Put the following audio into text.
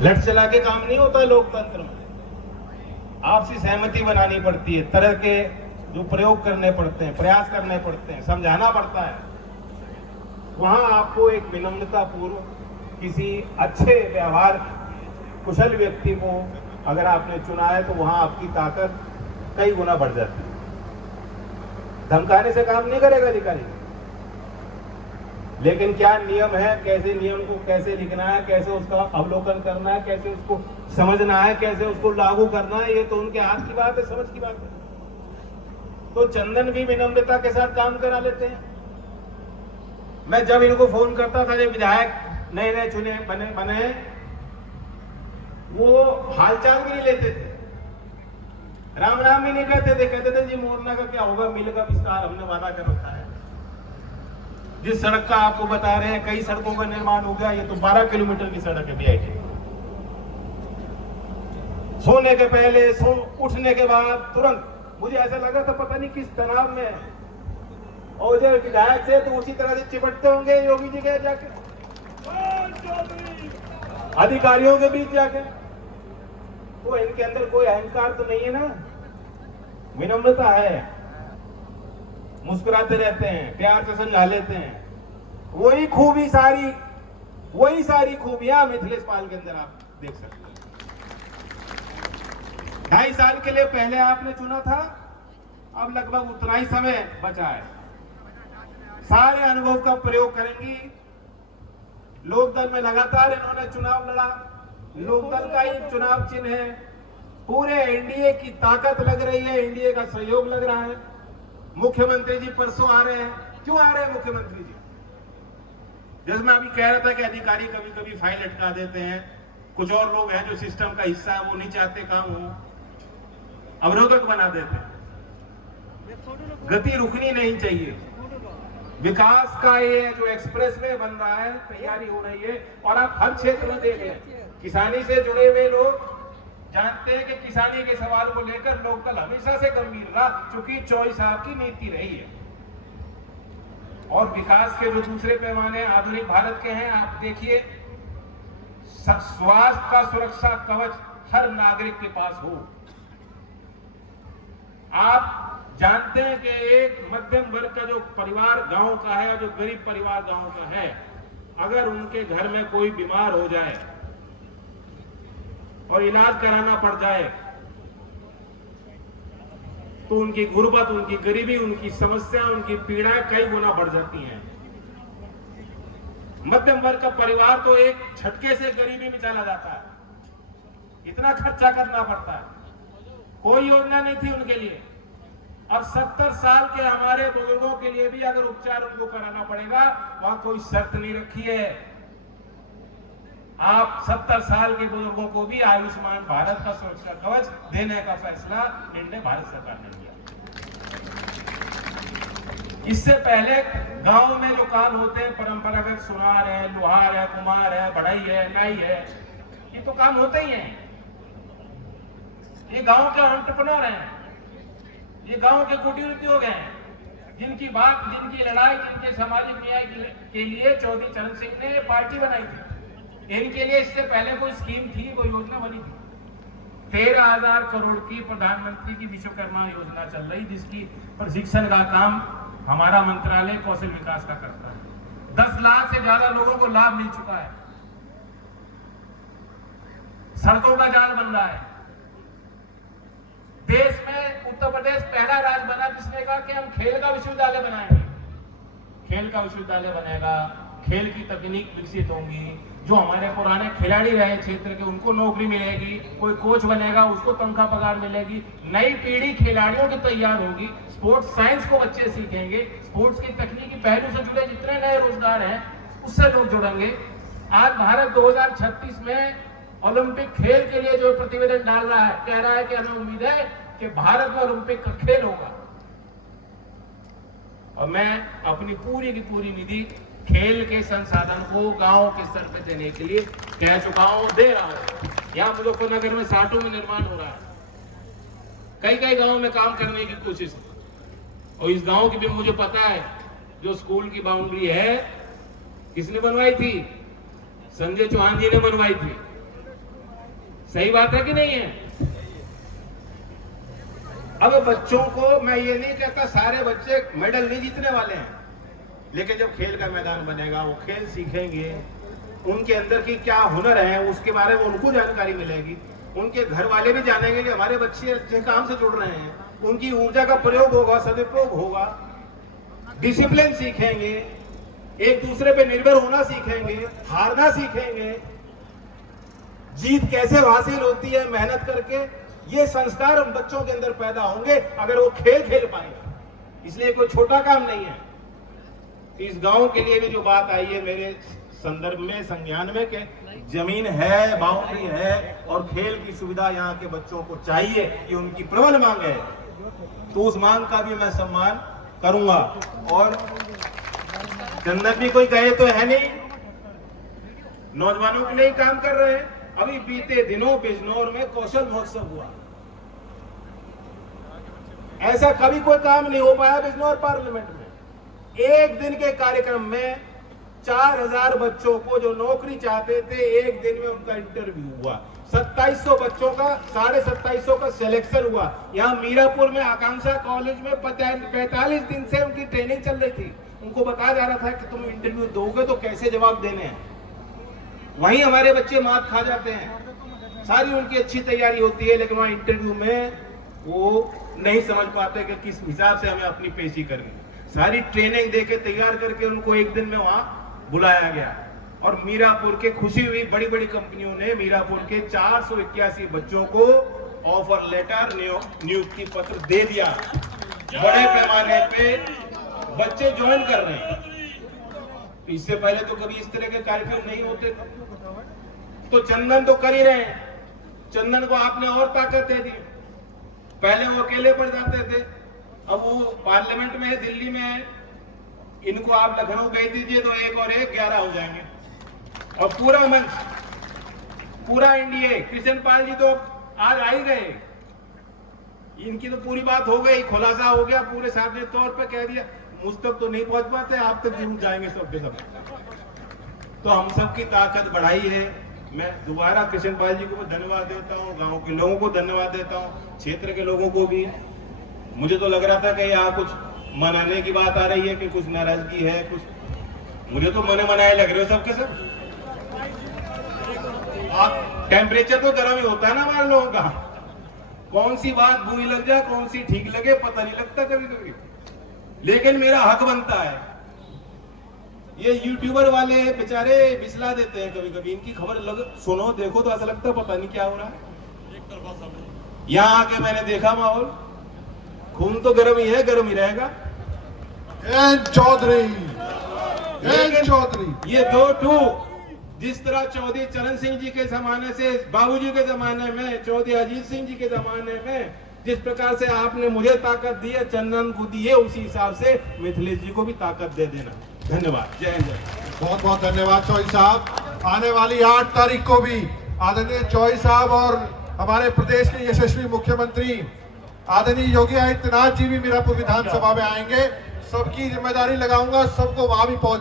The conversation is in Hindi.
लट चला के काम नहीं होता लोकतंत्र में। आपसी सहमति बनानी पड़ती है, तरह के जो प्रयोग करने पड़ते हैं, प्रयास करने पड़ते हैं, समझाना पड़ता है। वहां आपको एक विनम्रता पूर्व किसी अच्छे व्यवहार कुशल व्यक्ति को अगर आपने चुना है तो वहां आपकी ताकत कई गुना बढ़ जाती है। धमकाने से काम नहीं करेगा अधिकारी, लेकिन क्या नियम है, कैसे नियम को कैसे लिखना है, कैसे उसका अवलोकन करना है, कैसे उसको समझना है, कैसे उसको लागू करना है, ये तो उनके हाथ की बात है, समझ की बात है। तो चंदन भी विनम्रता के साथ काम करा लेते हैं। मैं जब इनको फोन करता था, जब विधायक नए नए चुने बने वो हालचाल भी नहीं लेते थे, राम राम भी नहीं कहते थे, कहते थे जी मोरना का क्या होगा, मिल का विस्तार हमने वादा कर रखा है। जिस सड़क का आपको बता रहे हैं, कई सड़कों का निर्माण हो गया, ये तो 12 किलोमीटर की सड़क है बीआईटी। सोने के पहले, उठने के बाद तुरंत मुझे ऐसा लगा था पता नहीं किस तनाव में, और जब विधायक से तो उसी तरह से चिपटते होंगे योगी जी के जाके, अधिकारियों के बीच जाके। तो इनके अंदर कोई अहंकार तो नहीं है ना, विनम्रता है, मुस्कुराते रहते हैं, प्यार से समझा लेते हैं। वही सारी खूबियां मिथिलेश पाल के अंदर आप देख सकते हैं। 2.5 साल के लिए पहले आपने चुना था, अब लगभग उतना ही समय बचा है। सारे अनुभव का प्रयोग करेंगी। लोकदल में लगातार इन्होंने चुनाव लड़ा, लोकदल का ही चुनाव चिन्ह है। पूरे एनडीए की ताकत लग रही है, एनडीए का सहयोग लग रहा है। मुख्यमंत्री जी परसों आ रहे हैं। क्यों आ रहे हैं मुख्यमंत्री जी? जैसे मैं अभी कह रहा था कि अधिकारी कभी कभी फाइल अटका देते हैं, कुछ और लोग हैं जो सिस्टम का हिस्सा है, वो नहीं चाहते काम हो, अवरोधक बना देते हैं। गति रुकनी नहीं चाहिए। विकास का ये जो एक्सप्रेसवे बन रहा है, तैयारी हो रही है, और आप हर क्षेत्र में देख लें, किसानी से जुड़े हुए लोग जानते हैं कि किसानी के सवाल को लेकर लोकदल हमेशा से गंभीर रहा, क्योंकि 24 साल की नीति रही है। और विकास के जो दूसरे पैमाने आधुनिक भारत के हैं, आप देखिए, स्वास्थ्य का सुरक्षा कवच हर नागरिक के पास हो। आप जानते हैं कि एक मध्यम वर्ग का जो परिवार गांव का है, जो गरीब परिवार गांव का है, अगर उनके घर में कोई बीमार हो जाए और इलाज कराना पड़ जाए तो उनकी गुर्बत, उनकी गरीबी, उनकी समस्या, उनकी पीड़ाएं कई गुना बढ़ जाती हैं। मध्यम वर्ग का परिवार तो एक झटके से गरीबी में चला जाता है, इतना खर्चा करना पड़ता है। कोई योजना नहीं थी उनके लिए। अब 70 साल के हमारे बुजुर्गों के लिए भी अगर उपचार उनको कराना पड़ेगा, वहां कोई शर्त नहीं रखी है। आप 70 साल के बुजुर्गों को भी आयुष्मान भारत का सुरक्षा कवच देने का फैसला निर्णय भारत सरकार ने लिया। इससे पहले गांव में जो काम होते हैं, परंपरागत सुनार है, लोहार है, कुम्हार है, बढ़ई है, नाई है, ये तो काम होते ही हैं। ये गांव के एंटरप्रेन्योर हैं, ये गांव के कुटीर उद्योग हैं, जिनकी बात, जिनकी लड़ाई, जिनके सामाजिक न्याय के लिए चौधरी चरण सिंह ने पार्टी बनाई थी। इनके लिए इससे पहले कोई स्कीम थी, कोई योजना बनी थी। 13,000 करोड़ की प्रधानमंत्री की विश्वकर्मा योजना चल रही, जिसकी प्रशिक्षण का काम हमारा मंत्रालय कौशल विकास का करता है। 10 लाख से ज्यादा लोगों को लाभ मिल चुका है। सड़कों का जाल बन रहा है। देश में उत्तर प्रदेश पहला राज्य बना जिसने कहा कि हम खेल का विश्वविद्यालय बनाएंगे। खेल का विश्वविद्यालय बनेगा, खेल की तकनीक विकसित होंगी, जो हमारे पुराने खिलाड़ी रहे क्षेत्र के उनको नौकरी मिलेगी, कोई कोच बनेगा उसको तनख्वाह पगार मिलेगी, नई पीढ़ी खिलाड़ियों की तैयार होगी, स्पोर्ट्स साइंस को बच्चे सीखेंगे, स्पोर्ट्स की तकनीकी पहलू से जुड़े जितने नए रोजगार हैं उससे लोग जुड़ेंगे। आज भारत 2036 में ओलंपिक खेल के लिए जो प्रतिवेदन डाल रहा है, कह रहा है कि हमें उम्मीद है कि भारत में ओलंपिक का खेल होगा। और मैं अपनी पूरी की पूरी निधि खेल के संसाधन को गांव के स्तर पर देने के लिए कह चुका हूं, दे रहा हूं। यहाँ मुजफ्फरनगर में साटों में निर्माण हो रहा है, कई गांवों में काम करने की कोशिश। और इस गांव की भी मुझे पता है, जो स्कूल की बाउंड्री है किसने बनवाई थी? संजय चौहान जी ने बनवाई थी। सही बात है कि नहीं है? अब बच्चों को मैं ये नहीं कहता सारे बच्चे मेडल नहीं जीतने वाले हैं, लेकिन जब खेल का मैदान बनेगा वो खेल सीखेंगे, उनके अंदर की क्या हुनर है उसके बारे में उनको जानकारी मिलेगी, उनके घर वाले भी जानेंगे कि हमारे बच्चे अच्छे काम से जुड़ रहे हैं, उनकी ऊर्जा का प्रयोग होगा, सदुपयोग होगा, डिसिप्लिन सीखेंगे, एक दूसरे पे निर्भर होना सीखेंगे, हारना सीखेंगे, जीत कैसे हासिल होती है मेहनत करके, ये संस्कार उन बच्चों के अंदर पैदा होंगे अगर वो खेल खेल पाएंगे। इसलिए कोई छोटा काम नहीं है। इस गांव के लिए भी जो बात आई है मेरे संदर्भ में, संज्ञान में, कि जमीन है, बाउंड्री है और खेल की सुविधा यहाँ के बच्चों को चाहिए, ये उनकी प्रबल मांग है, तो उस मांग का भी मैं सम्मान करूंगा। और चंदन भी कोई कहे तो है नहीं, नौजवानों के लिए काम कर रहे हैं। अभी बीते दिनों बिजनौर में कौशल महोत्सव हुआ, ऐसा कभी कोई काम नहीं हो पाया बिजनौर पार्लियामेंट में। एक दिन के कार्यक्रम में 4000 बच्चों को जो नौकरी चाहते थे, एक दिन में उनका इंटरव्यू हुआ। 2700 बच्चों का 2750 का सिलेक्शन हुआ। यहाँ मीरापुर में आकांक्षा कॉलेज में 45 दिन से उनकी ट्रेनिंग चल रही थी। उनको बताया जा रहा था कि तुम इंटरव्यू दोगे तो कैसे जवाब देने हैं। वहीं हमारे बच्चे मात खा जाते हैं। सारी उनकी अच्छी तैयारी होती है, लेकिन वहां इंटरव्यू में वो नहीं समझ पाते कि किस हिसाब से हमें अपनी पेशी करनी। सारी ट्रेनिंग देके तैयार करके उनको एक दिन में वहां बुलाया गया। और मीरापुर के खुशी हुई बड़ी बड़ी कंपनियों ने मीरापुर के 481 बच्चों को ऑफर लेटर, नियुक्ति पत्र दे दिया। बड़े पैमाने पे बच्चे ज्वाइन कर रहे हैं। इससे पहले तो कभी इस तरह के कार्यक्रम नहीं होते थे। तो चंदन तो कर ही रहे हैं। चंदन को आपने और ताकत दे दी। पहले वो अकेले पड़ जाते थे, अब वो पार्लियामेंट में है, दिल्ली में है। इनको आप लखनऊ भेज दीजिए तो 1 और 1 11 हो जाएंगे। और पूरा मंच, पूरा इंडिया, कृष्ण पाल जी तो आज आ ही गए। इनकी तो पूरी बात हो गई, खुलासा हो गया, पूरे सामने तौर पे कह दिया। मुझ तक तो नहीं पहुंच पाते, आप तक जरूर जाएंगे सब के सब। तो हम सब की ताकत बढ़ाई है। मैं दोबारा कृष्ण पाल जी को धन्यवाद देता हूँ, गांव के लोगों को धन्यवाद देता हूँ, क्षेत्र के लोगों को भी। मुझे तो लग रहा था कि यहाँ कुछ मनाने की बात आ रही है कि कुछ नाराजगी है, कुछ। मुझे तो मने मनाए लग रहे हो सबके सब। आप टेम्परेचर तो गर्म ही होता है ना हमारे लोगों का। कौन सी बात बुरी लग जाए, कौन सी ठीक लगे, पता नहीं लगता कभी कभी। लेकिन मेरा हक बनता है। ये यूट्यूबर वाले बेचारे बिसला देते हैं कभी कभी। इनकी खबर सुनो, देखो तो ऐसा लगता है पता नहीं क्या हो रहा है। यहाँ आके मैंने देखा माहौल, खून तो गर्म ही है, गर्म ही रहेगा। चौधरी ये 2-2 जिस तरह चौधरी चरण सिंह जी के जमाने से, बाबूजी के जमाने में, चौधरी अजीत सिंह जी के जमाने में जिस प्रकार से आपने मुझे ताकत दी है, चंदन को दी है, उसी हिसाब से मिथिलेश जी को भी ताकत दे देना। धन्यवाद। जय हिंद। बहुत बहुत धन्यवाद चौधरी साहब। आने वाली 8 तारीख को भी आदरणीय चौधरी साहब और हमारे प्रदेश के यशस्वी मुख्यमंत्री आदरणीय योगी आदित्यनाथ जी भी मीरापुर विधानसभा में आएंगे। सबकी जिम्मेदारी लगाऊंगा, सबको वहां भी पहुंच